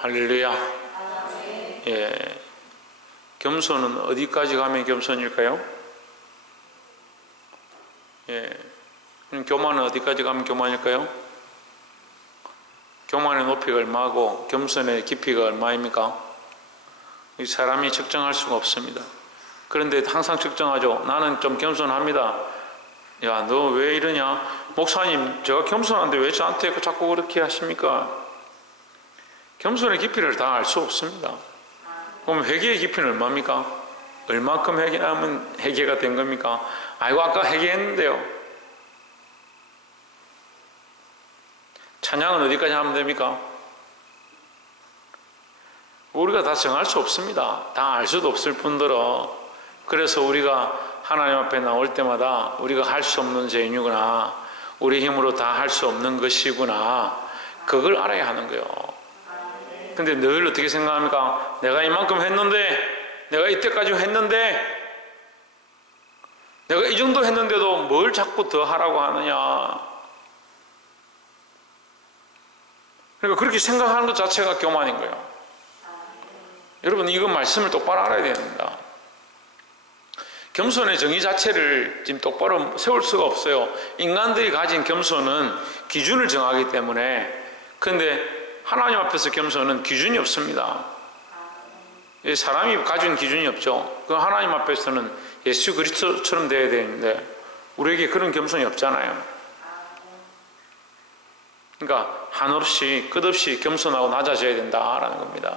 할렐루야. 예. 겸손은 어디까지 가면 겸손일까요? 예. 교만은 어디까지 가면 교만일까요? 교만의 높이가 얼마고 겸손의 깊이가 얼마입니까? 사람이 측정할 수가 없습니다. 그런데 항상 측정하죠. 나는 좀 겸손합니다. 야, 너 왜 이러냐? 목사님, 제가 겸손한데 왜 저한테 자꾸 그렇게 하십니까? 겸손의 깊이를 다 알 수 없습니다. 그럼 회개의 깊이는 얼마입니까? 얼마큼 회개하면 회개가 된 겁니까? 아이고, 아까 회개했는데요. 찬양은 어디까지 하면 됩니까? 우리가 다 정할 수 없습니다. 다 알 수도 없을 뿐더러, 그래서 우리가 하나님 앞에 나올 때마다 우리가 할 수 없는 죄인이구나, 우리 힘으로 다 할 수 없는 것이구나, 그걸 알아야 하는 거예요. 근데 늘 어떻게 생각합니까? 내가 이만큼 했는데, 내가 이때까지 했는데, 내가 이 정도 했는데도 뭘 자꾸 더 하라고 하느냐. 그러니까 그렇게 생각하는 것 자체가 교만인 거예요. 여러분, 이거 말씀을 똑바로 알아야 됩니다. 겸손의 정의 자체를 지금 똑바로 세울 수가 없어요. 인간들이 가진 겸손은 기준을 정하기 때문에. 그런데 하나님 앞에서 겸손은 기준이 없습니다. 사람이 가진 기준이 없죠. 그 하나님 앞에서는 예수 그리스도처럼 돼야 되는데 우리에게 그런 겸손이 없잖아요. 그러니까 한없이 끝없이 겸손하고 낮아져야 된다라는 겁니다.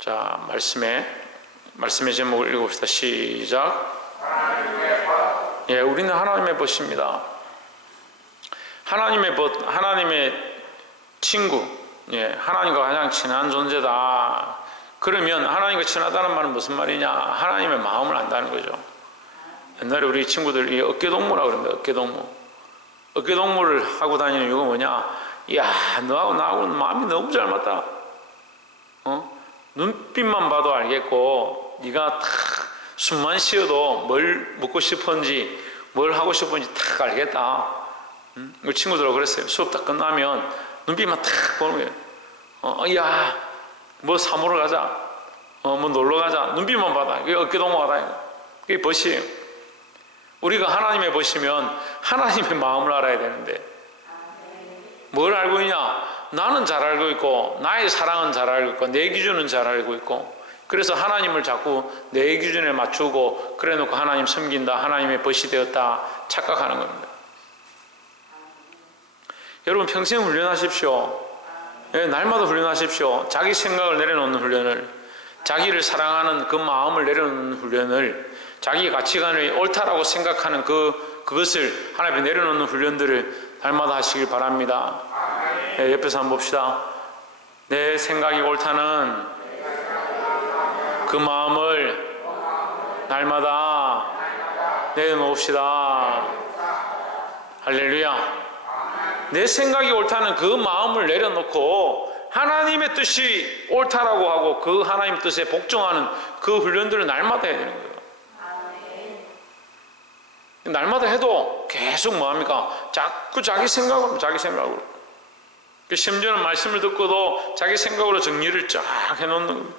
자, 말씀의 제목을 읽어봅시다. 시작. 예, 우리는 하나님의 벗입니다. 하나님의 벗, 하나님의 친구, 예, 하나님과 가장 친한 존재다. 그러면 하나님과 친하다는 말은 무슨 말이냐? 하나님의 마음을 안다는 거죠. 옛날에 우리 친구들이 어깨동무라고 그럽니다. 어깨동무. 어깨동무를 하고 다니는 이유가 뭐냐? 이야, 너하고 나하고는 마음이 너무 잘 맞다. 눈빛만 봐도 알겠고, 네가 탁 숨만 쉬어도 뭘 먹고 싶은지, 뭘 하고 싶은지 탁 알겠다. 우리 친구들하고 그랬어요. 수업 다 끝나면 눈빛만 탁 보는 거예요. 야, 뭐 사모를 가자, 뭐 놀러 가자. 눈빛만 봐도 이게 어깨동무하다. 그게 벗이에요. 우리가 하나님의 벗이면 하나님의 마음을 알아야 되는데, 뭘 알고 있냐? 나는 잘 알고 있고, 나의 사랑은 잘 알고 있고, 내 기준은 잘 알고 있고, 그래서 하나님을 자꾸 내 기준에 맞추고 그래 놓고 하나님 섬긴다, 하나님의 벗이 되었다 착각하는 겁니다. 여러분, 평생 훈련하십시오. 예, 날마다 훈련하십시오. 자기 생각을 내려놓는 훈련을, 자기를 사랑하는 그 마음을 내려놓는 훈련을, 자기 가치관이 옳다라고 생각하는 그것을 하나님 앞에 내려놓는 훈련들을 날마다 하시길 바랍니다. 예, 옆에서 한번 봅시다. 내 생각이 옳다는 그 마음을 날마다 내려놓읍시다. 할렐루야. 내 생각이 옳다는 그 마음을 내려놓고 하나님의 뜻이 옳다라고 하고 그 하나님의 뜻에 복종하는 그 훈련들을 날마다 해야 되는 거예요. 날마다 해도 계속 뭐합니까? 자꾸 자기 생각으로, 자기 생각으로. 심지어는 말씀을 듣고도 자기 생각으로 정리를 쫙 해놓는 겁니다.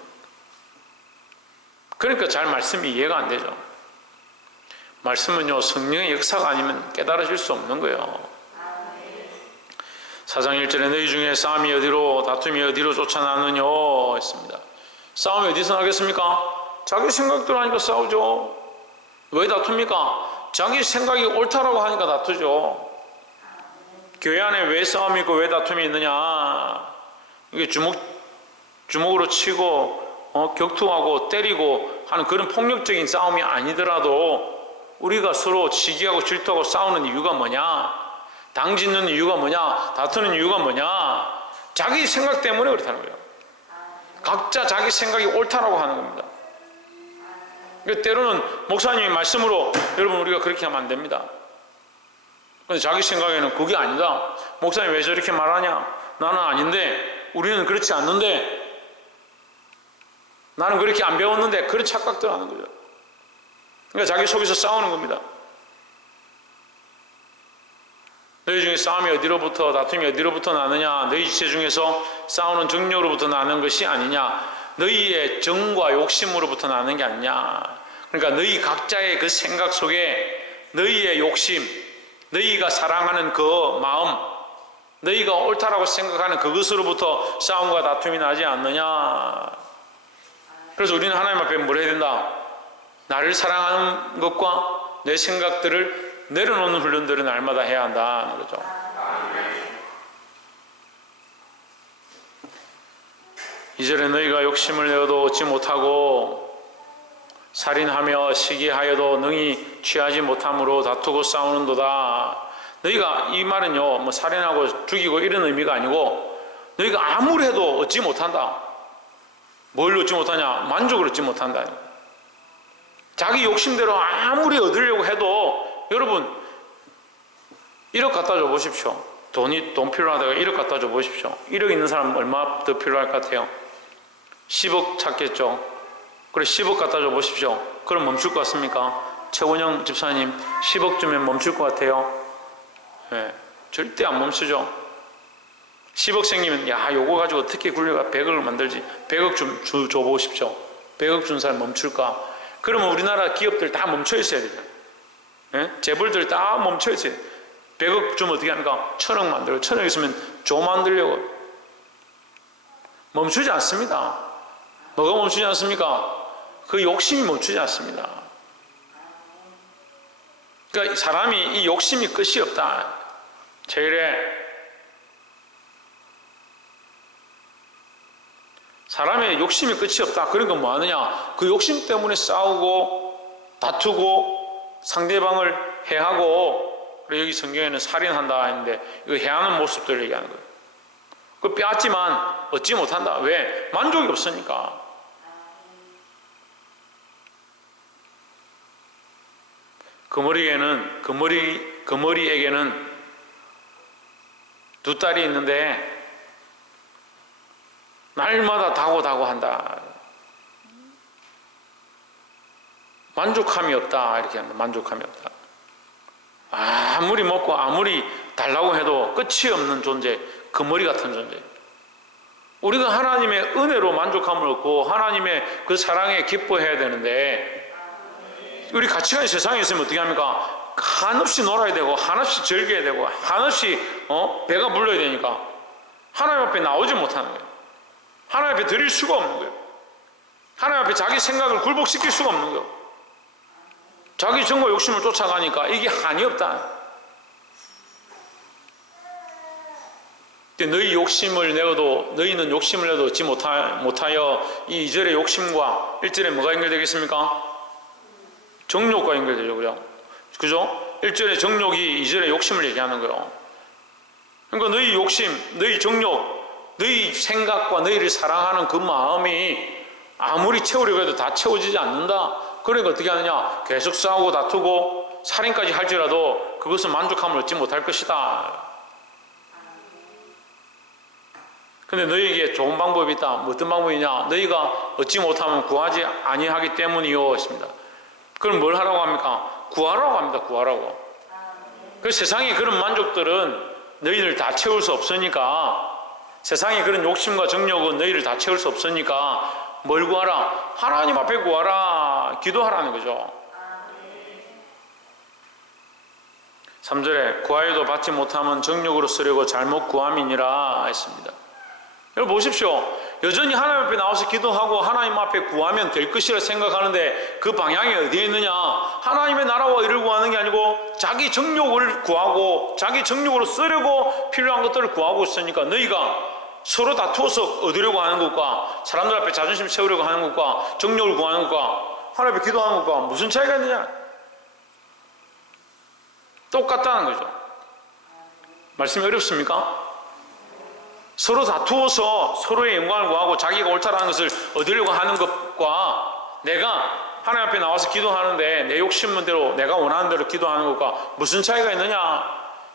그러니까 잘 말씀이 이해가 안 되죠. 말씀은요, 성령의 역사가 아니면 깨달아질 수 없는 거예요. 4장 1절에 너희 중에 싸움이 어디로, 다툼이 어디로 쫓아나느냐 했습니다. 싸움이 어디서 나겠습니까? 자기 생각대로 하니까 싸우죠. 왜 다툽니까? 자기 생각이 옳다라고 하니까 다투죠. 교회 안에 왜 싸움이 있고 왜 다툼이 있느냐? 이게 주먹으로 치고 격투하고 때리고 하는 그런 폭력적인 싸움이 아니더라도 우리가 서로 시기하고 질투하고 싸우는 이유가 뭐냐? 당짓는 이유가 뭐냐? 다투는 이유가 뭐냐? 자기 생각 때문에 그렇다는 거예요. 각자 자기 생각이 옳다라고 하는 겁니다. 때로는 목사님의 말씀으로 여러분 우리가 그렇게 하면 안 됩니다. 근데 자기 생각에는 그게 아니다. 목사님 왜 저렇게 말하냐? 나는 아닌데, 우리는 그렇지 않는데, 나는 그렇게 안 배웠는데, 그런 착각들 하는 거죠. 그러니까 자기 속에서 싸우는 겁니다. 너희 중에 싸움이 어디로부터, 다툼이 어디로부터 나느냐? 너희 지체 중에서 싸우는 정욕으로부터 나는 것이 아니냐? 너희의 정과 욕심으로부터 나는 게 아니냐? 그러니까 너희 각자의 그 생각 속에 너희의 욕심, 너희가 사랑하는 그 마음, 너희가 옳다라고 생각하는 그것으로부터 싸움과 다툼이 나지 않느냐? 그래서 우리는 하나님 앞에 뭘 해야 된다? 나를 사랑하는 것과 내 생각들을 내려놓는 훈련들을 날마다 해야 한다는 거죠. 이절에 너희가 욕심을 내어도 얻지 못하고 살인하며 시기하여도 능히 취하지 못함으로 다투고 싸우는도다. 너희가, 이 말은요, 뭐 살인하고 죽이고 이런 의미가 아니고 너희가 아무리 해도 얻지 못한다. 뭘 얻지 못하냐? 만족을 얻지 못한다. 자기 욕심대로 아무리 얻으려고 해도, 여러분 1억 갖다 줘 보십시오. 돈 필요하다가 1억 갖다 줘 보십시오. 1억 있는 사람 얼마 더 필요할 것 같아요? 10억 찾겠죠. 그래 10억 갖다 줘 보십시오. 그럼 멈출 것 같습니까? 최원영 집사님 10억 주면 멈출 것 같아요? 네, 절대 안 멈추죠. 10억 생기면 야 요거 가지고 어떻게 굴려가 100억을 만들지. 100억 좀 줘 보십시오. 100억 준 사람 멈출까? 그러면 우리나라 기업들 다 멈춰 있어야 되죠. 네? 재벌들 다 멈춰 있어요. 100억 주면 어떻게 합니까? 1000억 만들고, 1000억 있으면 조 만들려고. 멈추지 않습니다. 뭐가 멈추지 않습니까? 그 욕심이 멈추지 않습니다. 그러니까 사람이 이 욕심이 끝이 없다. 제일에 사람의 욕심이 끝이 없다. 그러니까 뭐 하느냐? 그 욕심 때문에 싸우고 다투고 상대방을 해하고, 그리고 여기 성경에는 살인한다 했는데 이거 해하는 모습들을 얘기하는 거예요. 그 빼앗지만 얻지 못한다. 왜? 만족이 없으니까. 그머리에게는 두 딸이 있는데 날마다 다고 한다. 만족함이 없다. 이렇게 합니다. 만족함이 없다. 아무리 먹고 아무리 달라고 해도 끝이 없는 존재, 그머리 같은 존재. 우리가 하나님의 은혜로 만족함을 얻고 하나님의 그 사랑에 기뻐해야 되는데, 우리 가치관이 세상에 있으면 어떻게 합니까? 한없이 놀아야 되고 한없이 즐겨야 되고 한없이 배가 불러야 되니까 하나님 앞에 나오지 못하는 거예요. 하나님 앞에 드릴 수가 없는 거예요. 하나님 앞에 자기 생각을 굴복시킬 수가 없는 거예요. 자기 정과 욕심을 쫓아가니까 이게 한이 없다. 너희 욕심을 내어도, 너희는 욕심을 내도 얻지 못하여, 이 2절의 욕심과 1절에 뭐가 연결되겠습니까? 정욕과 연결되죠. 그죠? 1절의 정욕이 2절의 욕심을 얘기하는 거예요. 그러니까 너희 욕심, 너희 정욕, 너희 생각과 너희를 사랑하는 그 마음이 아무리 채우려고 해도 다 채워지지 않는다. 그러니까 어떻게 하느냐? 계속 싸우고 다투고 살인까지 할지라도 그것은 만족함을 얻지 못할 것이다. 근데 너희에게 좋은 방법이 있다. 어떤 방법이냐? 너희가 얻지 못하면 구하지 아니하기 때문이요 했습니다. 그럼 뭘 하라고 합니까? 구하라고 합니다. 구하라고. 그 세상에 그런 만족들은 너희를 다 채울 수 없으니까, 세상에 그런 욕심과 정욕은 너희를 다 채울 수 없으니까 뭘 구하라? 하나님 앞에 구하라. 기도하라는 거죠. 3절에 구하여도 받지 못하면 정욕으로 쓰려고 잘못 구함이니라 했습니다. 여러분 보십시오. 여전히 하나님 앞에 나와서 기도하고 하나님 앞에 구하면 될 것이라 생각하는데 그 방향이 어디에 있느냐? 하나님의 나라와 의를 구하는 게 아니고 자기 정욕을 구하고 자기 정욕으로 쓰려고 필요한 것들을 구하고 있으니까, 너희가 서로 다투어서 얻으려고 하는 것과 사람들 앞에 자존심 세우려고 하는 것과 정욕을 구하는 것과 하나님 앞에 기도하는 것과 무슨 차이가 있느냐? 똑같다는 거죠. 말씀이 어렵습니까? 서로 다투어서 서로의 영광을 구하고 자기가 옳다라는 것을 얻으려고 하는 것과, 내가 하나님 앞에 나와서 기도하는데 내 욕심대로 내가 원하는 대로 기도하는 것과 무슨 차이가 있느냐?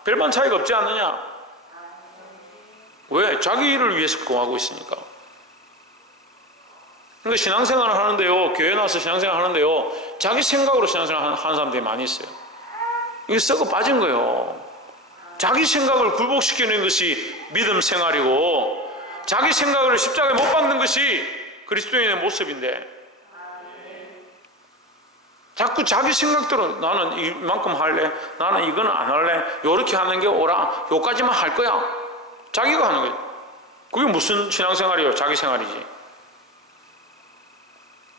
별반 차이가 없지 않느냐? 왜? 자기를 위해서 구하고 있으니까. 그러니까 신앙생활을 하는데요, 교회 나와서 신앙생활 하는데요, 자기 생각으로 신앙생활 하는 사람들이 많이 있어요. 이게 썩어 빠진 거예요. 자기 생각을 굴복시키는 것이 믿음 생활이고, 자기 생각을 십자가에 못 박는 것이 그리스도인의 모습인데, 자꾸 자기 생각대로 나는 이만큼 할래, 나는 이거는 안 할래, 요렇게 하는 게 옳아, 요까지만 할 거야, 자기가 하는 거예요. 그게 무슨 신앙생활이에요? 자기 생활이지.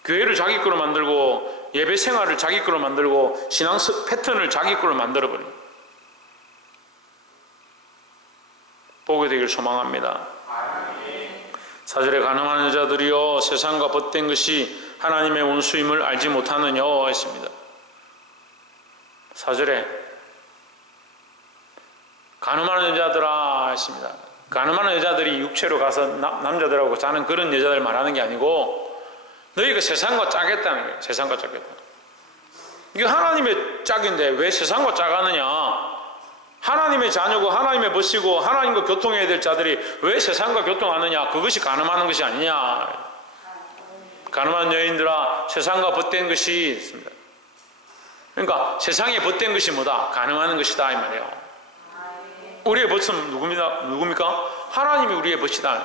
교회를 자기 거로 만들고, 예배 생활을 자기 거로 만들고, 신앙 패턴을 자기 거로 만들어버려요. 보게 되길 소망합니다. 4절에 가늠한 여자들이여 세상과 벗된 것이 하나님의 원수임을 알지 못하느냐 했습니다. 4절에 가늠하는 여자들아 했습니다. 가늠하는 여자들이 육체로 가서 남자들하고 자는 그런 여자들 말하는 게 아니고, 너희가 세상과 짜겠다는 거예요. 세상과 짜겠다. 이게 하나님의 짝인데 왜 세상과 짜가느냐? 하나님의 자녀고 하나님의 벗이고 하나님과 교통해야 될 자들이 왜 세상과 교통하느냐? 그것이 가늠하는 것이 아니냐. 가늠한 여인들아 세상과 벗된 것이 있습니다. 그러니까 세상에 벗된 것이 뭐다? 가늠하는 것이다 이 말이에요. 우리의 벗은 누굽니까? 하나님이 우리의 벗이다.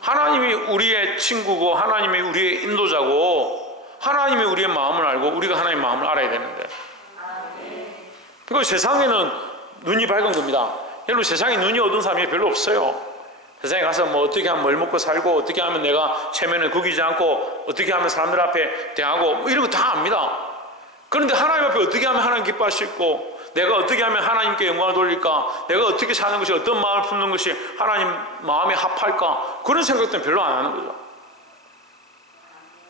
하나님이 우리의 친구고 하나님이 우리의 인도자고 하나님이 우리의 마음을 알고 우리가 하나님의 마음을 알아야 되는데, 그리고 세상에는 눈이 밝은 겁니다. 여러분, 세상에 눈이 어두운 사람이 별로 없어요. 세상에 가서 뭐 어떻게 하면 뭘 먹고 살고, 어떻게 하면 내가 체면을 구기지 않고, 어떻게 하면 사람들 앞에 대하고, 뭐 이런 거 다 압니다. 그런데 하나님 앞에 어떻게 하면 하나님 기뻐할 수 있고, 내가 어떻게 하면 하나님께 영광을 돌릴까, 내가 어떻게 사는 것이, 어떤 마음을 품는 것이 하나님 마음에 합할까, 그런 생각들은 별로 안 하는 거죠.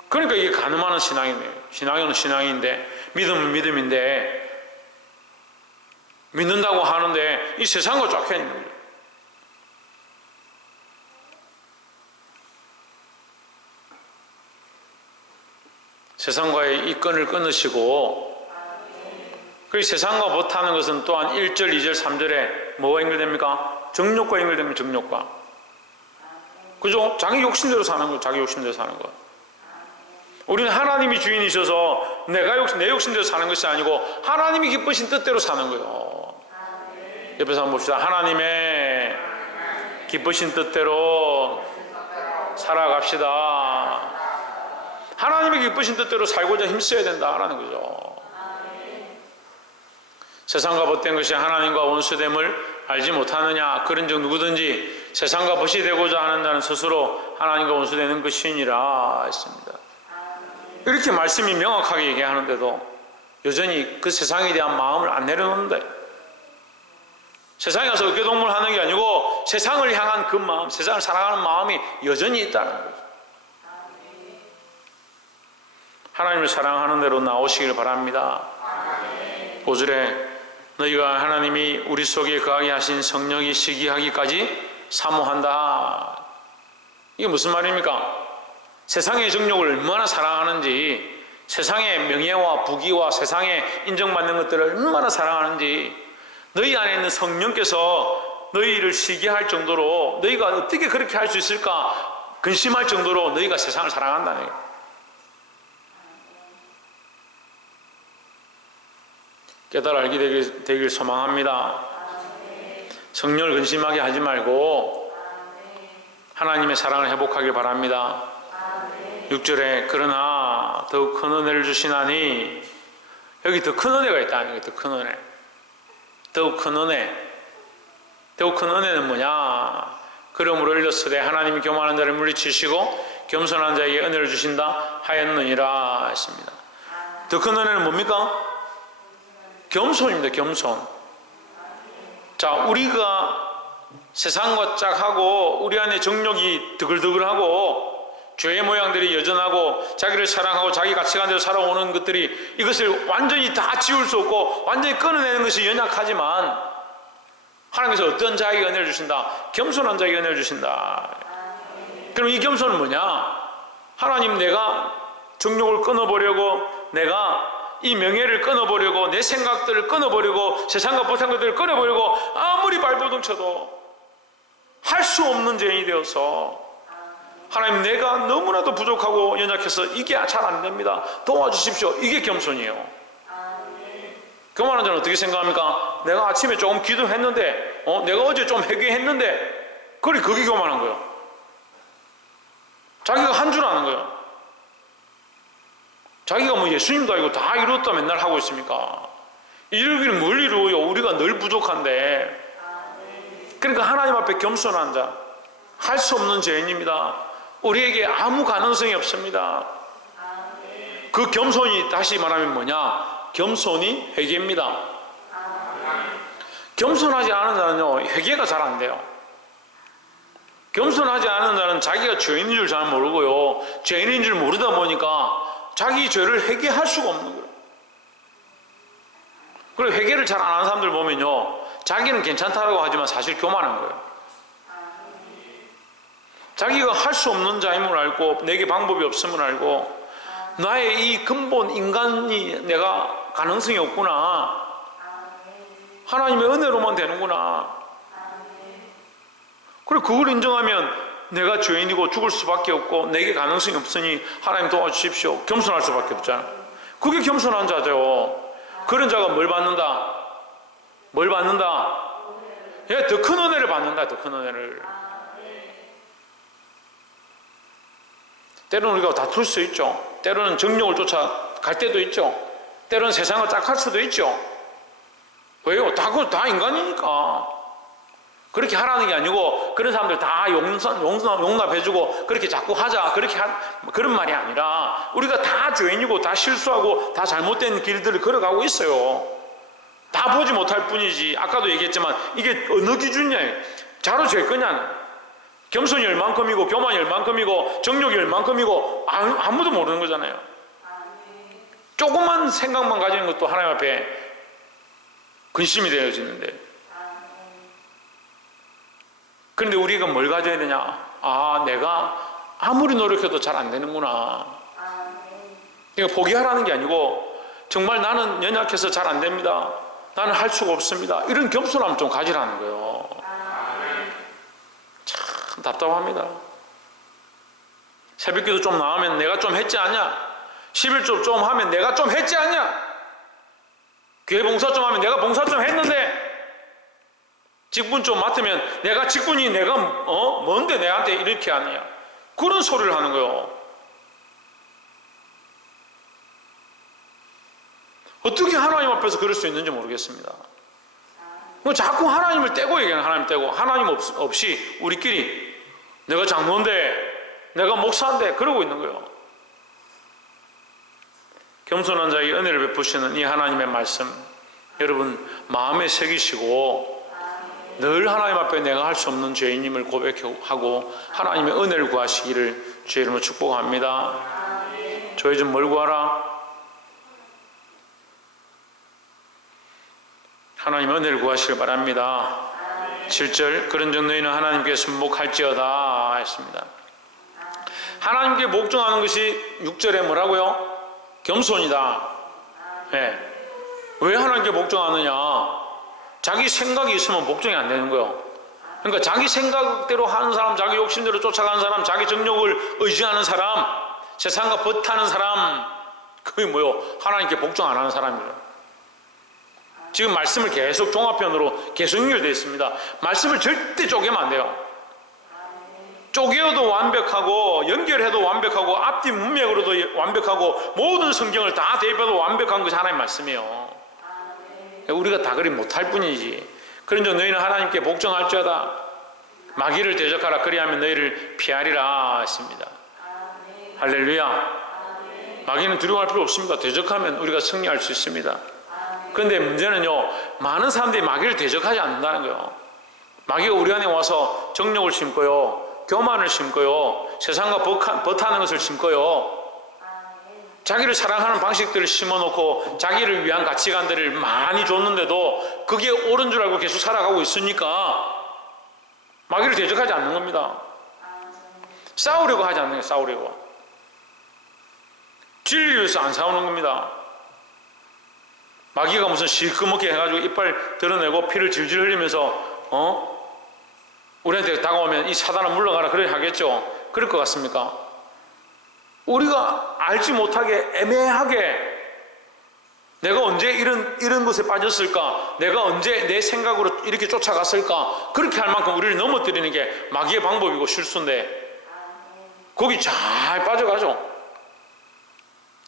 그러니까 이게 가늠하는 신앙이네요. 신앙은 신앙인데, 믿음은 믿음인데, 믿는다고 하는데 이 세상과 쫙 있는 거죠. 세상과의 이 끈을 끊으시고, 그리고 세상과 못하는 것은 또한 1절, 2절, 3절에 뭐가 연결됩니까? 정욕과 연결되면 정욕과. 그죠? 자기 욕심대로 사는 거, 자기 욕심대로 사는 거. 우리는 하나님이 주인이셔서 내 욕심대로 사는 것이 아니고 하나님이 기쁘신 뜻대로 사는 거예요. 옆에서 한번 봅시다. 하나님의 기쁘신 뜻대로 살아갑시다. 하나님의 기쁘신 뜻대로 살고자 힘써야 된다라는 거죠. 세상과 벗된 것이 하나님과 원수됨을 알지 못하느냐? 그런즉 누구든지 세상과 벗이 되고자 하는 자는 스스로 하나님과 원수되는 것이니라 했습니다. 이렇게 말씀이 명확하게 얘기하는데도 여전히 그 세상에 대한 마음을 안 내려놓는데, 세상에 가서 어깨동무를 하는 게 아니고 세상을 향한 그 마음, 세상을 사랑하는 마음이 여전히 있다는 거죠. 하나님을 사랑하는 대로 나오시길 바랍니다. 5절에 너희가 하나님이 우리 속에 거하게 하신 성령이 시기하기까지 사모한다. 이게 무슨 말입니까? 세상의 정욕을 얼마나 사랑하는지, 세상의 명예와 부귀와 세상에 인정받는 것들을 얼마나 사랑하는지, 너희 안에 있는 성령께서 너희를 시기할 정도로, 너희가 어떻게 그렇게 할 수 있을까 근심할 정도로 너희가 세상을 사랑한다는 거예요. 깨달아 알게 되길 소망합니다. 성령을 근심하게 하지 말고 하나님의 사랑을 회복하길 바랍니다. 6절에 그러나 더욱 큰 은혜를 주시나니, 여기 더 큰 은혜가 있다는 거예요. 더 큰 은혜. 더욱 큰 은혜. 더욱 큰 은혜는 뭐냐? 그러므로 일렀으되 하나님이 교만한 자를 물리치시고 겸손한 자에게 은혜를 주신다 하였느니라 했습니다. 더 큰 은혜는 뭡니까? 겸손입니다. 겸손. 자, 우리가 세상과 짝하고 우리 안에 정욕이 드글드글하고 죄의 모양들이 여전하고 자기를 사랑하고 자기 가치관대로 살아오는 것들이, 이것을 완전히 다 지울 수 없고 완전히 끊어내는 것이 연약하지만 하나님께서 어떤 자에게 은혜를 주신다? 겸손한 자에게 은혜를 주신다. 그럼 이 겸손은 뭐냐? 하나님, 내가 정욕을 끊어보려고, 내가 이 명예를 끊어보려고, 내 생각들을 끊어보려고, 세상과 못한 것들을 끊어보려고 아무리 발버둥 쳐도 할 수 없는 죄인이 되어서, 하나님, 내가 너무나도 부족하고 연약해서 이게 잘 안 됩니다, 도와주십시오. 이게 겸손이에요. 교만한 자는 어떻게 생각합니까? 내가 아침에 조금 기도했는데 내가 어제 좀 회개했는데 그래 그게 교만한 거예요. 자기가 한 줄 아는 거예요. 자기가 뭐 예수님도 아니고 다 이뤘다 맨날 하고 있습니까? 이루기는 뭘 이루어요? 우리가 늘 부족한데. 그러니까 하나님 앞에 겸손한 자, 할 수 없는 죄인입니다. 우리에게 아무 가능성이 없습니다. 그 겸손이 다시 말하면 뭐냐? 겸손이 회개입니다. 겸손하지 않은 자는요, 회개가 잘 안 돼요. 겸손하지 않은 자는 자기가 죄인인 줄 잘 모르고요, 죄인인 줄 모르다 보니까 자기 죄를 회개할 수가 없는 거예요. 그리고 회개를 잘 안 하는 사람들 보면요, 자기는 괜찮다고 하지만 사실 교만한 거예요. 자기가 할 수 없는 자임을 알고, 내게 방법이 없음을 알고, 나의 이 근본 인간이 내가 가능성이 없구나, 하나님의 은혜로만 되는구나, 그리고 그걸 인정하면 내가 죄인이고 죽을 수밖에 없고 내게 가능성이 없으니 하나님 도와주십시오, 겸손할 수밖에 없잖아요. 그게 겸손한 자죠. 그런 자가 뭘 받는다? 뭘 받는다? 예, 더 큰 은혜를 받는다. 더 큰 은혜를. 때로는 우리가 다툴 수 있죠. 때로는 정욕을 쫓아갈 때도 있죠. 때로는 세상을 짝할 수도 있죠. 왜요? 다 인간이니까. 그렇게 하라는 게 아니고, 그런 사람들 다 용납해주고 그렇게 자꾸 하자, 그런 말이 아니라, 우리가 다 죄인이고 다 실수하고 다 잘못된 길들을 걸어가고 있어요. 다 보지 못할 뿐이지. 아까도 얘기했지만 이게 어느 기준이냐, 자로 잴 거냐는, 겸손이 얼만큼이고 교만이 얼만큼이고 정욕이 얼만큼이고 아무도 모르는 거잖아요. 조그만 생각만 가지는 것도 하나님 앞에 근심이 되어지는데, 그런데 우리가 뭘 가져야 되냐? 내가 아무리 노력해도 잘 안 되는구나. 그러니까 포기하라는 게 아니고, 정말 나는 연약해서 잘 안 됩니다, 나는 할 수가 없습니다, 이런 겸손함 좀 가지라는 거예요. 참 답답합니다. 새벽기도 좀 나오면 내가 좀 했지 않냐? 11조 좀 하면 내가 좀 했지 않냐? 교회 봉사 좀 하면 내가 봉사 좀 했는데, 직분 좀 맡으면 내가 직분이 내가 뭔데 내한테 이렇게 하느냐, 그런 소리를 하는 거예요. 어떻게 하나님 앞에서 그럴 수 있는지 모르겠습니다. 자꾸 하나님을 떼고 얘기하는, 하나님 떼고, 하나님 없이 우리끼리 내가 장로인데 내가 목사인데 그러고 있는 거예요. 겸손한 자에게 은혜를 베푸시는 이 하나님의 말씀, 여러분 마음에 새기시고 늘 하나님 앞에 내가 할 수 없는 죄인임을 고백하고 하나님의 은혜를 구하시기를 주의 이름으로 축복합니다. 저희 좀 뭘 구하라? 하나님의 은혜를 구하시길 바랍니다. 7절, 그런즉 너희는 하나님께 순복할지어다 했습니다. 하나님께 복종하는 것이 6절에 뭐라고요? 겸손이다. 네. 왜 하나님께 복종하느냐? 자기 생각이 있으면 복종이 안 되는 거예요. 그러니까 자기 생각대로 하는 사람, 자기 욕심대로 쫓아가는 사람, 자기 정욕을 의지하는 사람, 세상과 버타는 사람, 그게 뭐요? 하나님께 복종 안 하는 사람이에요. 지금 말씀을 계속 종합편으로 계속 연결되어 있습니다. 말씀을 절대 쪼개면 안 돼요. 쪼개어도 완벽하고 연결해도 완벽하고 앞뒤 문맥으로도 완벽하고 모든 성경을 다 대입해도 완벽한 것이 하나님의 말씀이에요. 우리가 다 그리 못할 뿐이지. 그런즉 너희는 하나님께 복종할지어다. 마귀를 대적하라. 그리하면 너희를 피하리라 했습니다. 할렐루야. 마귀는 두려워할 필요 없습니다. 대적하면 우리가 승리할 수 있습니다. 그런데 문제는요, 많은 사람들이 마귀를 대적하지 않는다는 거예요. 마귀가 우리 안에 와서 정욕을 심고요, 교만을 심고요, 세상과 버타는 것을 심고요, 자기를 사랑하는 방식들을 심어놓고 자기를 위한 가치관들을 많이 줬는데도 그게 옳은 줄 알고 계속 살아가고 있으니까 마귀를 대적하지 않는 겁니다. 싸우려고 하지 않는 거예요. 싸우려고. 진리를 위해서 안 싸우는 겁니다. 마귀가 무슨 시커멓게 해가지고 이빨 드러내고 피를 질질 흘리면서 우리한테 다가오면 이 사단아 물러가라 그래 하겠죠. 그럴 것 같습니까? 우리가 알지 못하게 애매하게 내가 언제 이런 것에 빠졌을까? 내가 언제 내 생각으로 이렇게 쫓아갔을까? 그렇게 할 만큼 우리를 넘어뜨리는 게 마귀의 방법이고 실수인데 거기 잘 빠져가죠.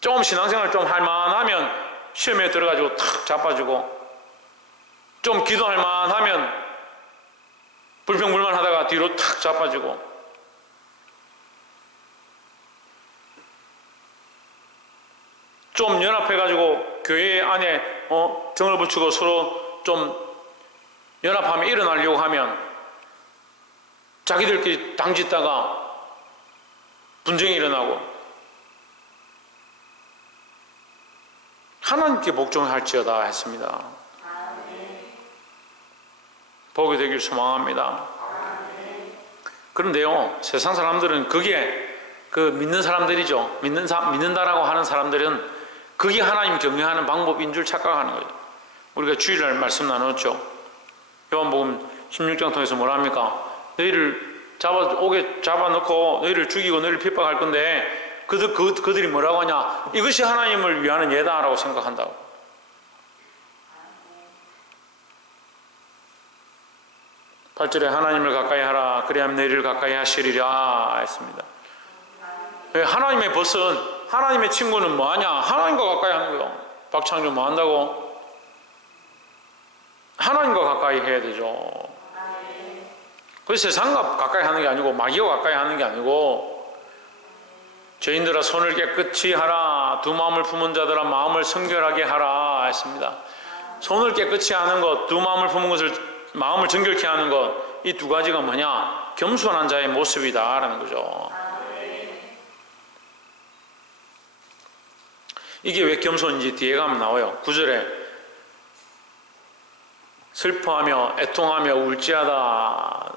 좀 신앙생활 좀 할만하면 시험에 들어가지고 탁 자빠지고, 좀 기도할 만하면 불평불만 하다가 뒤로 탁 자빠지고, 좀 연합해가지고 교회 안에 정을 붙이고 서로 좀 연합하면 일어나려고 하면 자기들끼리 당짓다가 분쟁이 일어나고, 하나님께 복종할지어다 했습니다. 복이 되길 소망합니다. 그런데요, 세상 사람들은 그게 믿는 사람들이죠. 믿는다라고 하는 사람들은 그게 하나님 경외하는 방법인 줄 착각하는 거예요. 우리가 주일날 말씀 나눴죠. 요한복음 16장 통해서 뭐라 합니까? 너희를 오게 잡아놓고 너희를 죽이고 너희를 핍박할 건데 그들이 뭐라고 하냐? 이것이 하나님을 위하는 예다라고 생각한다고. 팔 절에 하나님을 가까이 하라. 그리하면 너희를 가까이 하시리라 했습니다. 하나님의 벗은, 하나님의 친구는 뭐하냐? 하나님과 가까이 하는 거예요. 박창준 뭐 한다고? 하나님과 가까이 해야 되죠. 그 세상과 가까이 하는 게 아니고 마귀와 가까이 하는 게 아니고, 죄인들아 손을 깨끗이 하라. 두 마음을 품은 자들아 마음을 성결하게 하라 했습니다. 손을 깨끗이 하는 것, 두 마음을 품은 것을 마음을 정결케 하는 것, 이 두 가지가 뭐냐? 겸손한 자의 모습이다라는 거죠. 이게 왜 겸손인지 뒤에 가면 나와요. 9절에 슬퍼하며 애통하며 울지어다.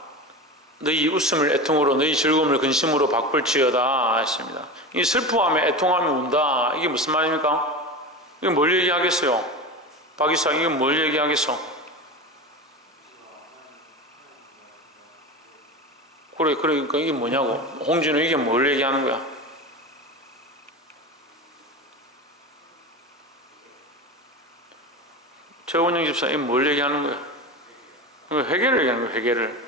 너희 웃음을 애통으로 너희 즐거움을 근심으로 바꿀지어다 했습니다. 이 슬퍼하며 애통하며 운다, 이게 무슨 말입니까? 이게 뭘 얘기하겠어요? 박이사, 이게 뭘 얘기하겠어? 그러니까 이게 뭐냐고. 홍진우, 이게 뭘 얘기하는 거야? 최원영 집사, 이게 뭘 얘기하는 거야? 회개를 얘기하는 거야, 회개를.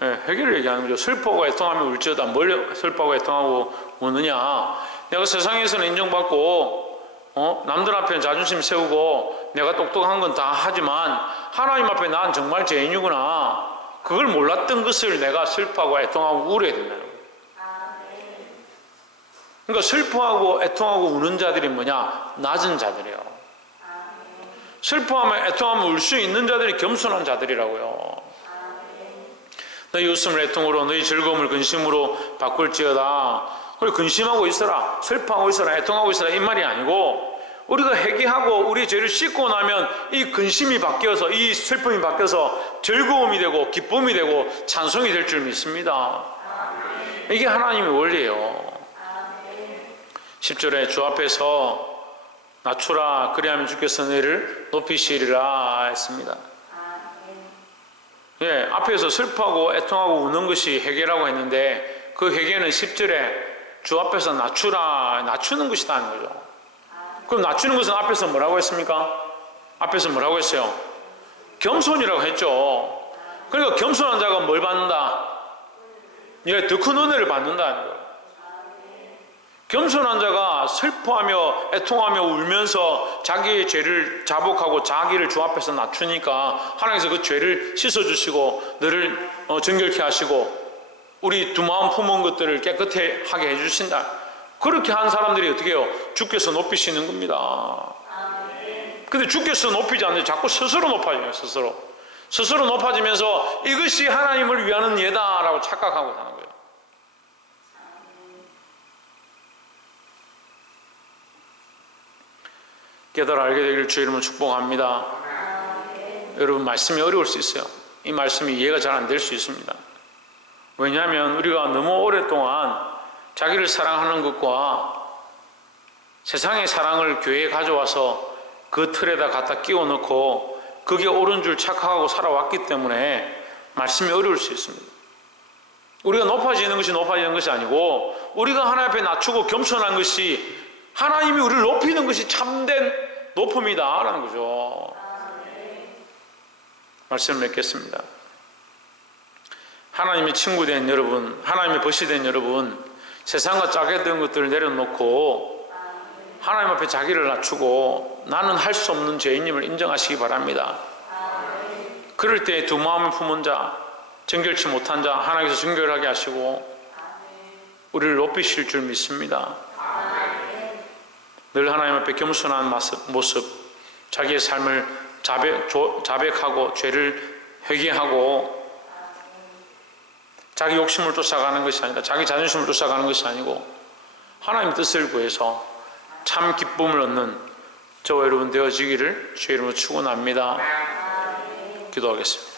네, 회개를 얘기하는 거죠. 슬퍼하고 애통하며 울지어다. 뭘 슬퍼하고 애통하고 우느냐? 내가 세상에서는 인정받고 남들 앞에는 자존심 세우고 내가 똑똑한 건 다 하지만 하나님 앞에 난 정말 죄인이구나. 그걸 몰랐던 것을 내가 슬퍼하고 애통하고 울어야 된다는 거예요. 그러니까 슬퍼하고 애통하고 우는 자들이 뭐냐? 낮은 자들이에요. 슬퍼하며 애통하며 울 수 있는 자들이 겸손한 자들이라고요. 너희 웃음을 애통으로 너희 즐거움을 근심으로 바꿀지어다. 그리고 근심하고 있어라, 슬퍼하고 있어라, 애통하고 있어라, 이 말이 아니고, 우리가 회개하고 우리 죄를 씻고 나면 이 근심이 바뀌어서, 이 슬픔이 바뀌어서 즐거움이 되고 기쁨이 되고 찬송이 될 줄 믿습니다. 이게 하나님의 원리예요. 10절에 주 앞에서 낮추라. 그리하면 주께서 너희를 높이시리라 했습니다. 예, 앞에서 슬퍼하고 애통하고 우는 것이 회개라고 했는데, 그 회개는 10절에 주 앞에서 낮추라, 낮추는 것이다 하는 거죠. 그럼 낮추는 것은 앞에서 뭐라고 했습니까? 앞에서 뭐라고 했어요? 겸손이라고 했죠. 그러니까 겸손한 자가 뭘 받는다? 예, 더 큰 은혜를 받는다는 거예요. 겸손한 자가 슬퍼하며 애통하며 울면서 자기의 죄를 자복하고 자기를 주 앞에서 낮추니까 하나님께서 그 죄를 씻어주시고 너를 정결케 하시고 우리 두 마음 품은 것들을 깨끗하게 해주신다. 그렇게 한 사람들이 어떻게 해요? 주께서 높이시는 겁니다. 근데 주께서 높이지 않는데 자꾸 스스로 높아져요. 스스로 높아지면서 이것이 하나님을 위하는 예다라고 착각하고 사는 거예요. 깨달아 알게 되기를 주의 이름으로 축복합니다. 여러분, 말씀이 어려울 수 있어요. 이 말씀이 이해가 잘 안 될 수 있습니다. 왜냐하면 우리가 너무 오랫동안 자기를 사랑하는 것과 세상의 사랑을 교회에 가져와서 그 틀에다 갖다 끼워 넣고 그게 옳은 줄 착각하고 살아왔기 때문에 말씀이 어려울 수 있습니다. 우리가 높아지는 것이 아니고 우리가 하나님 앞에 낮추고 겸손한 것이, 하나님이 우리를 높이는 것이 참된 높음이다 라는 거죠. 말씀을 맺겠습니다. 하나님의 친구 된 여러분, 하나님의 벗이 된 여러분, 세상과 짜게 된 것들을 내려놓고 하나님 앞에 자기를 낮추고 나는 할 수 없는 죄인임을 인정하시기 바랍니다. 그럴 때 두 마음을 품은 자, 정결치 못한 자 하나님께서 정결하게 하시고 우리를 높이실 줄 믿습니다. 늘 하나님 앞에 겸손한 모습, 자기의 삶을 자백하고 죄를 회개하고 자기 욕심을 쫓아가는 것이 아니라 자기 자존심을 쫓아가는 것이 아니고 하나님의 뜻을 구해서 참 기쁨을 얻는 저와 여러분 되어지기를 주의 이름으로 축원합니다. 기도하겠습니다.